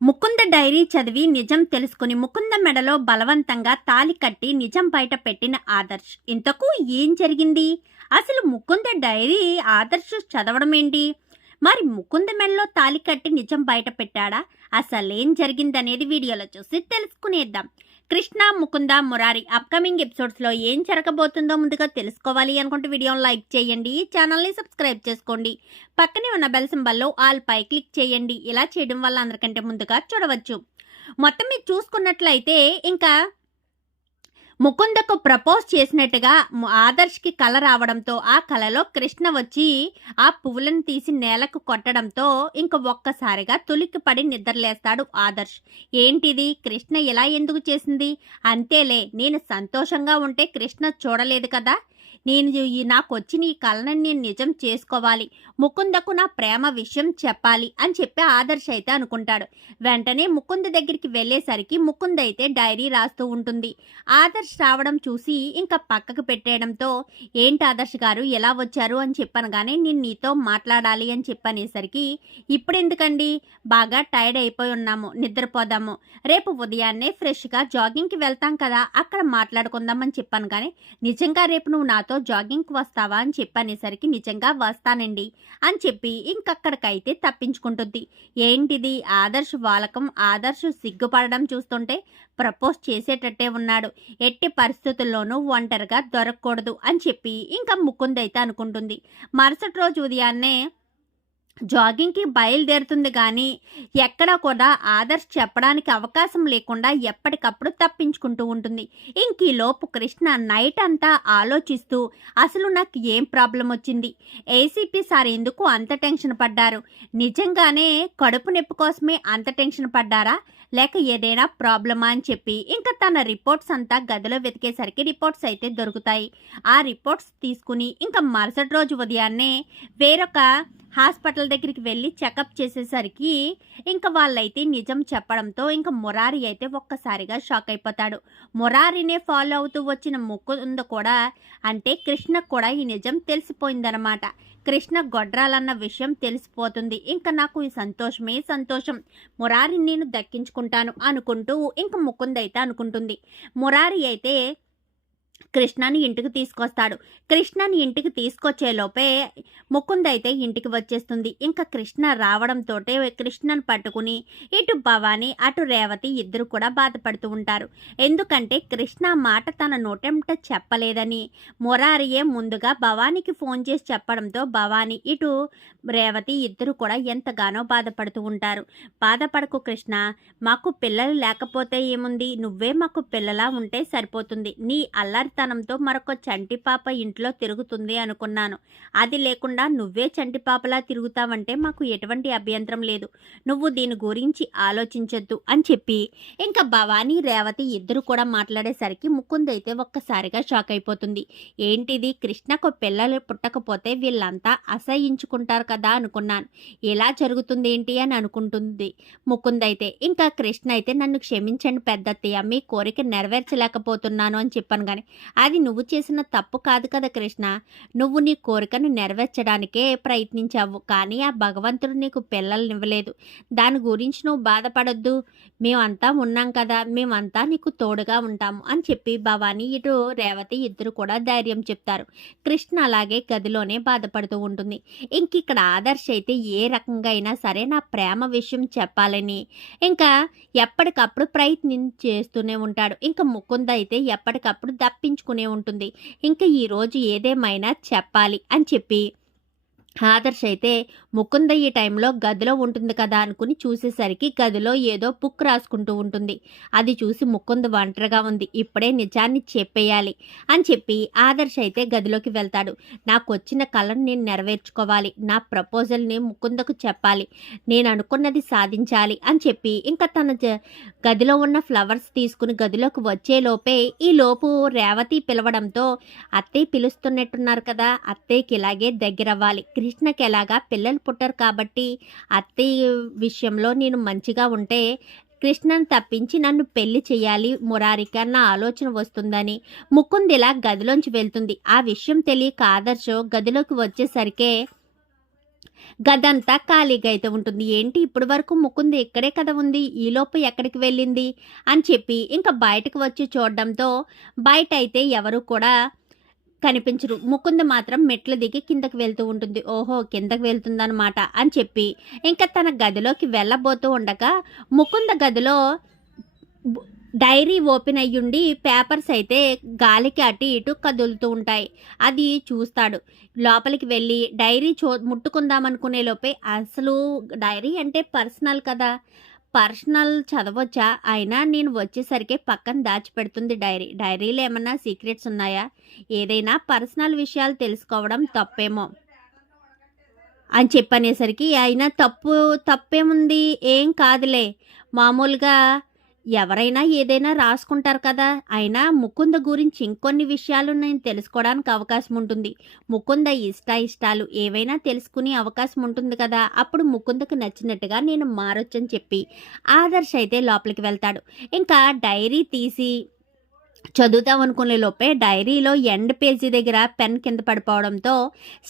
Mukunda dairy చదివి నిజం తెలుసుకుని ముకుంద మెడలో బలవంతంగా తాలి కట్టి నిజం బయట పెట్టిన ఆదర్శ్. ఇంతకు ఏం జరిగింది? అసలు ముకుంద డైరీ ఆదర్శ్ చదవడం ఏంటి? మరి ముకుంద మెడలో తాలి కట్టి నిజం బయట పెట్టాడా? అసలేం జరిగిందనేది వీడియోలో చూసి తెలుసుకునేద్దాం. కృష్ణ, ముకుంద, మురారి అప్కమింగ్ ఎపిసోడ్స్లో ఏం జరగబోతుందో ముందుగా తెలుసుకోవాలి అనుకుంటే వీడియోని లైక్ చేయండి, ఛానల్ని సబ్స్క్రైబ్ చేసుకోండి, పక్కనే ఉన్న బెల్ సింబల్లో ఆల్ పై క్లిక్ చేయండి. ఇలా చేయడం వల్ల అందరికంటే ముందుగా చూడవచ్చు. మొత్తం మీరు చూసుకున్నట్లయితే ఇంకా ముకుందకు ప్రపోజ్ చేసినట్టుగా ఆదర్శ్కి కల రావడంతో ఆ కలలో కృష్ణ వచ్చి ఆ పువ్వులను తీసి నేలకు కొట్టడంతో ఇంక ఒక్కసారిగా తులిక్కిపడి నిద్రలేస్తాడు ఆదర్శ్. ఏంటిది, కృష్ణ ఇలా ఎందుకు చేసింది? అంతేలే, నేను సంతోషంగా ఉంటే కృష్ణ చూడలేదు కదా, నాకు వచ్చిన ఈ కళను నేను నిజం చేసుకోవాలి, ముకుందకు నా ప్రేమ విషయం చెప్పాలి అని చెప్పి ఆదర్శ్ అయితే అనుకుంటాడు. వెంటనే ముకుంద దగ్గరికి వెళ్ళేసరికి ముకుంద అయితే డైరీ రాస్తూ ఉంటుంది. ఆదర్శ్ రావడం చూసి ఇంకా పక్కకు పెట్టేయడంతో, ఏంటి ఆదర్శ్ గారు ఎలా వచ్చారు అని చెప్పనగానే, నేను నీతో మాట్లాడాలి అని చెప్పనేసరికి, ఇప్పుడు ఎందుకండి, బాగా టైర్డ్ అయిపోయి ఉన్నాము, నిద్రపోదాము, రేపు ఉదయాన్నే ఫ్రెష్గా జాగింగ్కి వెళ్తాం కదా, అక్కడ మాట్లాడుకుందాం అని చెప్పాను. కానీ నిజంగా రేపు నువ్వు నాతో జాగింగ్కి వస్తావా అని చెప్పనేసరికి, నిజంగా వస్తానండి అని చెప్పి ఇంకక్కడికైతే తప్పించుకుంటుంది. ఏంటిది ఆదర్శ్ వాలకం, ఆదర్శ్ సిగ్గుపడడం చూస్తుంటే ప్రపోజ్ చేసేటట్టే ఉన్నాడు, ఎట్టి పరిస్థితుల్లోనూ ఒంటరిగా దొరకకూడదు అని చెప్పి ఇంకా ముకుందైతే అనుకుంటుంది. మరుసటి రోజు ఉదయాన్నే జాగింగ్కి బయలుదేరుతుంది. కానీ ఎక్కడా కూడా ఆదర్శ్ చెప్పడానికి అవకాశం లేకుండా ఎప్పటికప్పుడు తప్పించుకుంటూ ఉంటుంది. ఇంకీలోపు కృష్ణ నైట్ అంతా ఆలోచిస్తూ, అసలు నాకు ఏం ప్రాబ్లం వచ్చింది, ఏసీపీ సార్ ఎందుకు అంత టెన్షన్ పడ్డారు, నిజంగానే కడుపు నొప్పి కోసమే అంత టెన్షన్ పడ్డారా, లేక ఏదైనా ప్రాబ్లమా అని చెప్పి ఇంకా తన రిపోర్ట్స్ అంతా గదిలో వెతికేసరికి రిపోర్ట్స్ అయితే దొరుకుతాయి. ఆ రిపోర్ట్స్ తీసుకుని ఇంకా మరుసటి రోజు ఉదయాన్నే వేరొక హాస్పిటల్ దగ్గరికి వెళ్ళి చెకప్ చేసేసరికి ఇంకా వాళ్ళైతే నిజం చెప్పడంతో ఇంకా మురారి అయితే ఒక్కసారిగా షాక్ అయిపోతాడు. మురారినే ఫాలో అవుతూ వచ్చిన ముకుంద కూడా, అంటే కృష్ణకు కూడా ఈ నిజం తెలిసిపోయిందనమాట. కృష్ణ గొడ్రాలన్న విషయం తెలిసిపోతుంది. ఇంకా నాకు ఈ సంతోషమే సంతోషం, మురారిని నేను దక్కించుకుంటాను అనుకుంటూ ఇంకా ముకుంద అయితే అనుకుంటుంది. మురారి అయితే కృష్ణని ఇంటికి తీసుకొస్తాడు. కృష్ణని ఇంటికి తీసుకొచ్చేలోపే ముకుంద అయితే ఇంటికి వచ్చేస్తుంది. ఇంకా కృష్ణ రావడంతో కృష్ణను పట్టుకుని ఇటు భవాని అటు రేవతి ఇద్దరు కూడా బాధపడుతూ ఉంటారు. ఎందుకంటే కృష్ణ మాట తన నోటెంట చెప్పలేదని మురారియే ముందుగా భవానికి ఫోన్ చేసి చెప్పడంతో భవాని ఇటు రేవతి ఇద్దరు కూడా ఎంతగానో బాధపడుతూ ఉంటారు. బాధపడకు కృష్ణ, మాకు పిల్లలు లేకపోతే ఏముంది, నువ్వే మాకు పిల్లలా ఉంటే సరిపోతుంది, నీ అల్లరితనంతో మరొక చంటి పాప ఇంట్లో తిరుగుతుంది అనుకున్నాను, అది లేకుండా నువ్వే చంటి పాపలా తిరుగుతావంటే మాకు ఎటువంటి అభ్యంతరం లేదు, నువ్వు దీని గురించి ఆలోచించొద్దు అని చెప్పి ఇంకా భవానీ రేవతి ఇద్దరు కూడా మాట్లాడేసరికి ముకుంద్ అయితే ఒక్కసారిగా షాక్ అయిపోతుంది. ఏంటిది, కృష్ణకు పిల్లలు పుట్టకపోతే వీళ్ళంతా అసహించుకుంటారు కదా అనుకున్నాను, ఎలా జరుగుతుంది ఏంటి అని అనుకుంటుంది ముకుంద్ అయితే. ఇంకా కృష్ణ అయితే, నన్ను క్షమించండి పెద్దత్తయ్య, మీ కోరిక నెరవేర్చలేకపోతున్నాను అని చెప్పాను. కానీ అది నువ్వు చేసిన తప్పు కాదు కదా కృష్ణ, నువ్వు నీ కోరికను నెరవేర్చడానికే ప్రయత్నించావు, కానీ ఆ భగవంతుడు నీకు పిల్లల్ని ఇవ్వలేదు, దాని గురించి నువ్వు బాధపడొద్దు, మేమంతా ఉన్నాం కదా, మేమంతా నీకు తోడుగా ఉంటాము అని చెప్పి భవానీ ఇటు రేవతి ఇద్దరు కూడా ధైర్యం చెప్తారు. కృష్ణ అలాగే గదిలోనే బాధపడుతూ ఉంటుంది. ఇక్కడ ఆదర్శ్ అయితే ఏ రకంగా అయినా సరే నా ప్రేమ విషయం చెప్పాలని ఇంకా ఎప్పటికప్పుడు ప్రయత్నం చేస్తూనే ఉంటాడు. ఇంకా ముకుంద అయితే ఎప్పటికప్పుడు తప్పించుకునే ఉంటుంది. ఇంకా ఈరోజు ఏదేమైనా చెప్పాలి అని చెప్పి ఆదర్శ్ అయితే ముకుంద ఈ టైంలో గదిలో ఉంటుంది కదా అనుకుని చూసేసరికి గదిలో ఏదో బుక్ రాసుకుంటూ ఉంటుంది. అది చూసి ముకుంద ఒంటరిగా ఉంది, ఇప్పుడే నిజాన్ని చెప్పేయాలి అని చెప్పి ఆదర్శ్ అయితే గదిలోకి వెళ్తాడు. నాకు వచ్చిన కళను నేను నెరవేర్చుకోవాలి, నా ప్రపోజల్ని ముకుందకు చెప్పాలి, నేను అనుకున్నది సాధించాలి అని చెప్పి ఇంకా తన గదిలో ఉన్న ఫ్లవర్స్ తీసుకుని గదిలోకి వచ్చేలోపే ఈలోపు రేవతి పిలవడంతో, అత్తయ్య పిలుస్తున్నట్టున్నారు కదా, అత్తయ్యకి ఇలాగే దగ్గరవ్వాలి, కృష్ణకి ఎలాగా పిల్లలు పుట్టరు కాబట్టి అత్తయ్య విషయంలో నేను మంచిగా ఉంటే కృష్ణను తప్పించి నన్ను పెళ్లి చేయాలి మురారికి అన్న ఆలోచన వస్తుందని ముకుంద్ ఇలా గదిలోంచి వెళ్తుంది. ఆ విషయం తెలియక ఆదర్శ్ గదిలోకి వచ్చేసరికే గదంతా ఖాళీగా అయితే ఉంటుంది. ఏంటి ఇప్పటి వరకు ముకుంద ఇక్కడే కదా ఉంది. ఈలోపు ఎక్కడికి వెళ్ళింది అని చెప్పి ఇంకా బయటకు వచ్చి చూడడంతో బయట అయితే ఎవరు కూడా కనిపించరు. ముకుంద మాత్రం మెట్లు దిగి కిందకి వెళ్తూ ఉంటుంది. ఓహో! కిందకి వెళ్తుందనమాట అని చెప్పి ఇంకా తన గదిలోకి వెళ్ళబోతూ ఉండగా ముకుంద గదిలో డైరీ ఓపెన్ అయ్యుండి పేపర్స్ అయితే గాలికి అటు ఇటు కదులుతూ ఉంటాయి. అది చూస్తాడు. లోపలికి వెళ్ళి డైరీ ముట్టుకుందామనుకునే లోపే అసలు డైరీ అంటే పర్సనల్ కదా! పర్సనల్ చదవొచ్చా? అయినా నేను వచ్చేసరికి పక్కన దాచిపెడుతుంది డైరీ. డైరీలో ఏమన్నా సీక్రెట్స్ ఉన్నాయా? ఏదైనా పర్సనల్ విషయాలు తెలుసుకోవడం తప్పేమో అని చెప్పనేసరికి అయినా తప్పేముంది? ఏం కాదులే. మామూలుగా ఎవరైనా ఏదైనా రాసుకుంటారు కదా! అయినా ముకుంద గురించి ఇంకొన్ని విషయాలు నేను తెలుసుకోవడానికి అవకాశం ఉంటుంది. ముకుంద ఇష్టాలు ఏవైనా తెలుసుకునే అవకాశం ఉంటుంది కదా! అప్పుడు ముకుందకు నచ్చినట్టుగా నేను మారొచ్చని చెప్పి ఆదర్శ్ అయితే లోపలికి వెళ్తాడు. ఇంకా డైరీ తీసి చదువుతాం అనుకునే లోపే డైరీలో ఎండ్ పేజీ దగ్గర పెన్ కింద పడిపోవడంతో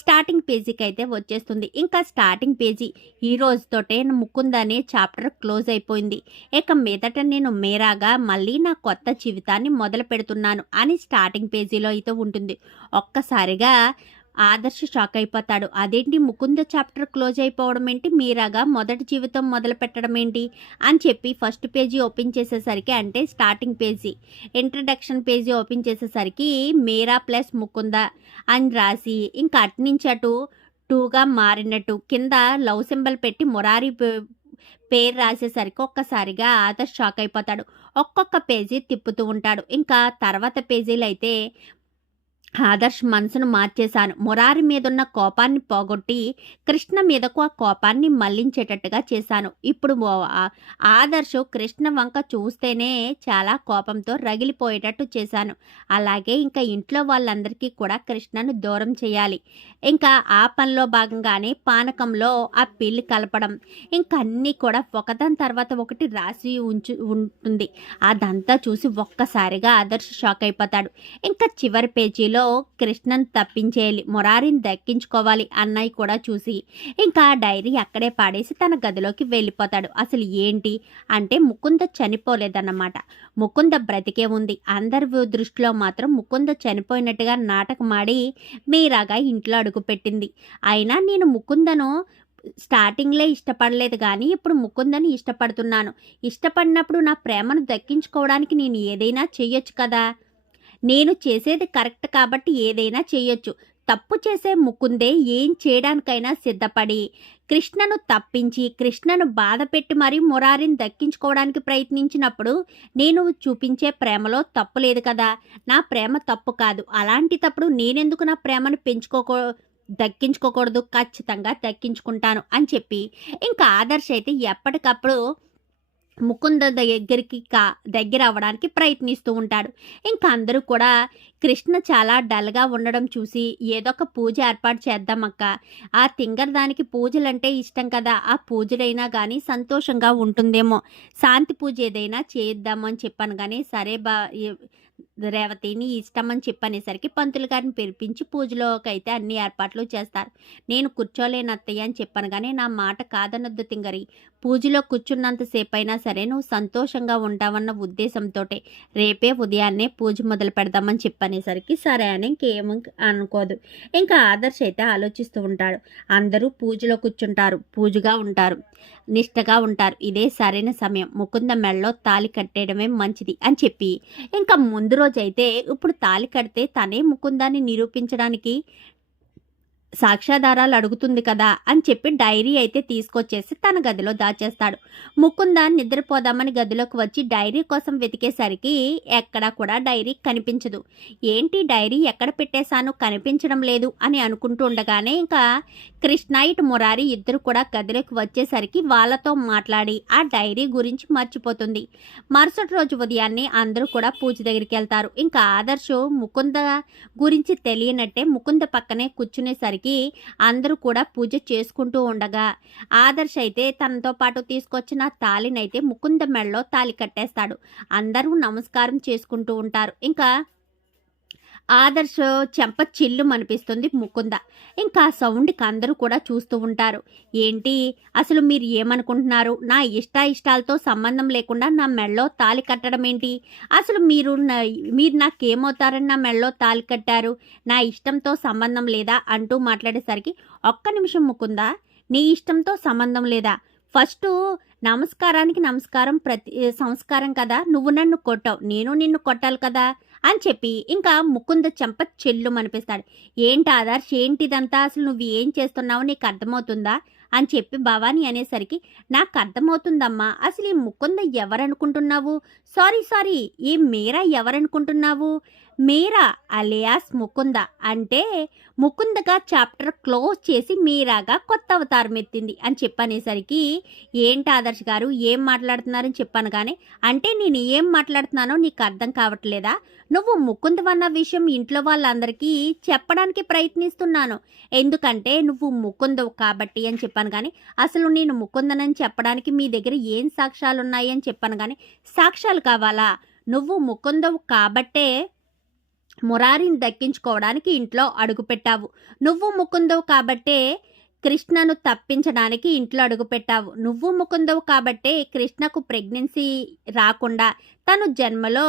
స్టార్టింగ్ పేజీకి అయితే వచ్చేస్తుంది. ఇంకా స్టార్టింగ్ పేజీ ఈ రోజుతోటే ముకుందనే చాప్టర్ క్లోజ్ అయిపోయింది. ఇక మీదట నేను మేరాగా మళ్ళీ నా కొత్త జీవితాన్ని మొదలు పెడుతున్నాను అని స్టార్టింగ్ పేజీలో అయితే ఉంటుంది. ఒక్కసారిగా ఆదర్శ్ షాక్ అయిపోతాడు. అదేంటి ముకుంద చాప్టర్ క్లోజ్ అయిపోవడం ఏంటి, మీరాగా మొదటి జీవితం మొదలు పెట్టడం ఏంటి అని చెప్పి ఫస్ట్ పేజీ ఓపెన్ చేసేసరికి అంటే starting page introduction page open చేసేసరికి మీరా ప్లస్ ముకుంద అని రాసి ఇంకా అటు నుంచి అటు 2గా మారినట్టు కింద లవ్ సింబల్ పెట్టి మురారి పేరు రాసేసరికి ఒక్కసారిగా ఆదర్శ్ షాక్ అయిపోతాడు. ఒక్కొక్క పేజీ తిప్పుతూ ఉంటాడు. ఇంకా తర్వాత పేజీలు అయితే ఆదర్శ్ మనసును మార్చేశాను. మురారి మీదున్న కోపాన్ని పోగొట్టి కృష్ణ మీదకు ఆ కోపాన్ని మళ్లించేటట్టుగా చేశాను. ఇప్పుడు ఆదర్శ్ కృష్ణ వంక చూస్తేనే చాలా కోపంతో రగిలిపోయేటట్టు చేశాను. అలాగే ఇంకా ఇంట్లో వాళ్ళందరికీ కూడా కృష్ణను దూరం చేయాలి. ఇంకా ఆ పనిలో భాగంగానే పానకంలో ఆ పిల్లి కలపడం ఇంకా అన్నీ కూడా ఒకదాని తర్వాత ఒకటి రాసి ఉంటుంది. అదంతా చూసి ఒక్కసారిగా ఆదర్శ్ షాక్ అయిపోతాడు. ఇంకా చివరి పేజీలో కృష్ణను తప్పించేయాలి, మురారిని దక్కించుకోవాలి అన్నయ్య కూడా చూసి ఇంకా డైరీ అక్కడే పాడేసి తన గదిలోకి వెళ్ళిపోతాడు. అసలు ఏంటి అంటే ముకుంద చనిపోలేదన్నమాట. ముకుంద బ్రతికే ఉంది. అందరి దృష్టిలో మాత్రం ముకుంద చనిపోయినట్టుగా నాటకమాడి మీరాగా ఇంట్లో అడుగుపెట్టింది. అయినా నేను ముకుందను స్టార్టింగ్లో ఇష్టపడలేదు కానీ ఇప్పుడు ముకుందని ఇష్టపడుతున్నాను. ఇష్టపడినప్పుడు నా ప్రేమను దక్కించుకోవడానికి నేను ఏదైనా చెయ్యొచ్చు కదా. నేను చేసేది కరెక్ట్ కాబట్టి ఏదైనా చేయొచ్చు. తప్పు చేసే ముకుందే ఏం చేయడానికైనా సిద్ధపడి కృష్ణను తప్పించి కృష్ణను బాధ పెట్టి మరీ మురారిని దక్కించుకోవడానికి ప్రయత్నించినప్పుడు నేను చూపించే ప్రేమలో తప్పు లేదు కదా. నా ప్రేమ తప్పు కాదు. అలాంటి తప్పుడు నేనెందుకు నా ప్రేమను దక్కించుకోకూడదు. ఖచ్చితంగా దక్కించుకుంటాను అని చెప్పి ఇంకా ఆదర్శ్ అయితే ఎప్పటికప్పుడు ముకుంద దగ్గర అవ్వడానికి ప్రయత్నిస్తూ ఉంటాడు. ఇంకా అందరూ కూడా కృష్ణ చాలా డల్గా ఉండడం చూసి ఏదో ఒక పూజ ఏర్పాటు చేద్దామక్క, ఆ తింగర్ దానికి పూజలంటే ఇష్టం కదా, ఆ పూజలైనా కానీ సంతోషంగా ఉంటుందేమో, శాంతి పూజ ఏదైనా చేద్దాము అని చెప్పాను. కానీ సరే రేవతిని ఇష్టం అని చెప్పనేసరికి పంతులు గారిని పిలిపించి పూజలోకైతే అన్ని ఏర్పాట్లు చేస్తారు. నేను కూర్చోలేను అత్తయ్య అని చెప్పాను కానీ నా మాట కాదనొద్దు తింగరి. పూజలో కూర్చున్నంతసేపు అయినా సరే నువ్వు సంతోషంగా ఉంటావన్న ఉద్దేశంతో రేపే ఉదయాన్నే పూజ మొదలు పెడదామని చెప్పనేసరికి సరే అని ఇంకేం అనుకోదు. ఇంకా ఆదర్శ్ అయితే ఆలోచిస్తూ ఉంటాడు. అందరూ పూజలో కూర్చుంటారు, పూజగా ఉంటారు, నిష్టగా ఉంటారు. ఇదే సరైన సమయం, ముకుంద మెడలో తాళి కట్టేయడమే మంచిది అని చెప్పి ఇంకా ముందు రోజైతే ఇప్పుడు తాళి కడితే తనే ముకుందాన్ని నిరూపించడానికి సాక్ష్యాధారాలు అడుగుతుంది కదా అని చెప్పి డైరీ అయితే తీసుకొచ్చేసి తన గదిలో దాచేస్తాడు. ముకుంద నిద్రపోదామని గదిలోకి వచ్చి డైరీ కోసం వెతికేసరికి ఎక్కడా కూడా డైరీ కనిపించదు. ఏంటి డైరీ ఎక్కడ పెట్టేశాను, కనిపించడం లేదు అని అనుకుంటూ ఉండగానే ఇంకా కృష్ణ ఇటు మురారి ఇద్దరు కూడా గదిలోకి వచ్చేసరికి వాళ్ళతో మాట్లాడి ఆ డైరీ గురించి మర్చిపోతుంది. మరుసటి రోజు ఉదయాన్నే అందరూ కూడా పూజ దగ్గరికి వెళ్తారు. ఇంకా ఆదర్శ్ ముకుంద గురించి తెలియనట్టే ముకుంద పక్కనే కూర్చునేసరికి అందరూ కూడా పూజ చేసుకుంటూ ఉండగా ఆదర్శ్ అయితే తనతో పాటు తీసుకొచ్చిన తాళినైతే ముకుంద మెడలో తాళి కట్టేస్తాడు. అందరూ నమస్కారం చేసుకుంటూ ఉంటారు. ఇంకా ఆదర్శ్ చెంప చిల్లుమనిపిస్తుంది ముకుంద. ఇంకా ఆ సౌండ్‌కి అందరూ కూడా చూస్తూ ఉంటారు. ఏంటి అసలు మీరు ఏమనుకుంటున్నారు? నా ఇష్టాయిష్టాలతో సంబంధం లేకుండా నా మెడలో తాళి కట్టడం ఏంటి? అసలు మీరు నాకేమవుతారని నా మెడలో తాళి కట్టారు? నా ఇష్టంతో సంబంధం లేదా? అంటూ మాట్లాడేసరికి, ఒక్క నిమిషం ముకుంద, నీ ఇష్టంతో సంబంధం లేదా? ఫస్టు నమస్కారానికి నమస్కారం సంస్కారం కదా! నువ్వు నన్ను కొట్టావు. నేను నిన్ను కొట్టాలి కదా! అని చెప్పి ఇంకా ముకుంద చెంప చెల్లుమనిపిస్తాడు. ఏంటి ఆదర్శ్, ఏంటిదంతా? అసలు నువ్వు ఏం చేస్తున్నావో నీకు అర్థమవుతుందా? అని చెప్పి భవాని అనేసరికి, నాకు అర్థమవుతుందమ్మా. అసలు ఈ ముకుంద ఎవరనుకుంటున్నావు? సారీ, ఈ మీరా ఎవరనుకుంటున్నావు? మీరా అలియాస్ ముకుంద. అంటే ముకుందగా చాప్టర్ క్లోజ్ చేసి మీరాగా కొత్త అవతారం ఎత్తింది అని చెప్పనేసరికి, ఏంటి ఆదర్శ్ గారు ఏం మాట్లాడుతున్నారని చెప్పాను కానీ, అంటే నేను ఏం మాట్లాడుతున్నానో నీకు అర్థం కావట్లేదా? నువ్వు ముకుందవన్న విషయం ఇంట్లో వాళ్ళందరికీ చెప్పడానికి ప్రయత్నిస్తున్నాను. ఎందుకంటే నువ్వు ముకుందవు కాబట్టి అని చెప్పాను కానీ, అసలు నేను ముకుందనని చెప్పడానికి మీ దగ్గర ఏం సాక్ష్యాలున్నాయి అని చెప్పాను కానీ, సాక్ష్యాలు కావాలా? నువ్వు ముకుందవు కాబట్టే మురారిని దక్కించుకోవడానికి ఇంట్లో అడుగుపెట్టావు. నువ్వు ముకుందవు కాబట్టే కృష్ణను తప్పించడానికి ఇంట్లో అడుగుపెట్టావు. నువ్వు ముకుందవు కాబట్టే కృష్ణకు ప్రెగ్నెన్సీ రాకుండా, తను జన్మలో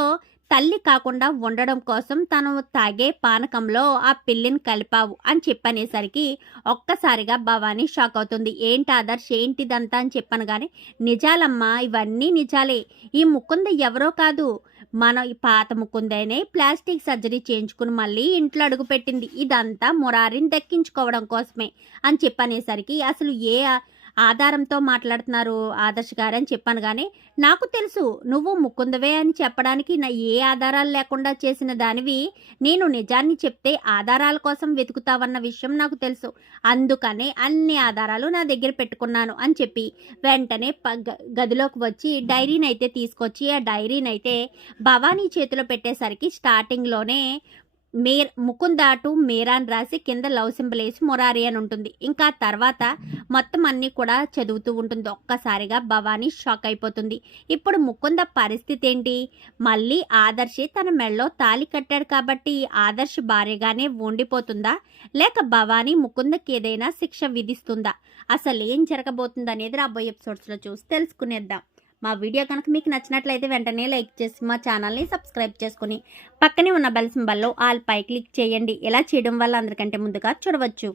తల్లి కాకుండా ఉండడం కోసం తను తాగే పానకంలో ఆ పిల్లిని కలిపావు అని చెప్పనేసరికి ఒక్కసారిగా భవానీ షాక్ అవుతుంది. ఏంటి ఆదర్శ్, ఏంటిదంతా అని చెప్పాను కానీ, నిజాలమ్మా, ఇవన్నీ నిజాలే. ఈ ముకుంద ఎవరో కాదు, మన ఈ పాత ముకుందేనే ప్లాస్టిక్ సర్జరీ చేయించుకుని మళ్ళీ ఇంట్లో అడుగుపెట్టింది. ఇదంతా మురారిని దక్కించుకోవడం కోసమే అని చెప్పనేసరికి, అసలు ఏ ఆధారంతో మాట్లాడుతున్నారు ఆదర్శ్ గారు అని చెప్పాను కానీ, నాకు తెలుసు నువ్వు ముకుందవే అని చెప్పడానికి నా ఏ ఆధారాలు లేకుండా చేసిన దానివి. నేను నిజాన్ని చెప్తే ఆధారాల కోసం వెతుకుతావన్న విషయం నాకు తెలుసు. అందుకనే అన్ని ఆధారాలు నా దగ్గర పెట్టుకున్నాను అని చెప్పి వెంటనే గదిలోకి వచ్చి డైరీనైతే తీసుకొచ్చి ఆ డైరీనైతే భవానీ చేతిలో పెట్టేసరికి స్టార్టింగ్లోనే ముకుంద టు మీరా అని రాసి కింద లవ్ సింబల్ వేసి మురారి అని ఉంటుంది. ఇంకా తర్వాత మొత్తం అన్నీ కూడా చదువుతూ ఉంటుంది. ఒక్కసారిగా భవానీ షాక్ అయిపోతుంది. ఇప్పుడు ముకుంద పరిస్థితి ఏంటి? మళ్ళీ ఆదర్శి తన మెడలో తాళి కట్టాడు కాబట్టి ఆదర్శ్ భార్యగానే ఉండిపోతుందా, లేక భవానీ ముకుందకి ఏదైనా శిక్ష విధిస్తుందా? అసలు ఏం జరగబోతుంది అనేది రాబోయే ఎపిసోడ్స్లో చూసి తెలుసుకునేద్దాం. మా వీడియో కనుక మీకు నచ్చినట్లయితే వెంటనే లైక్ చేసి మా ఛానల్ని సబ్స్క్రైబ్ చేసుకుని పక్కనే ఉన్న బెల్ సింబల్లో ఆల్ పై క్లిక్ చేయండి. ఇలా చేయడం వల్ల అందరికంటే ముందుగా చూడవచ్చు.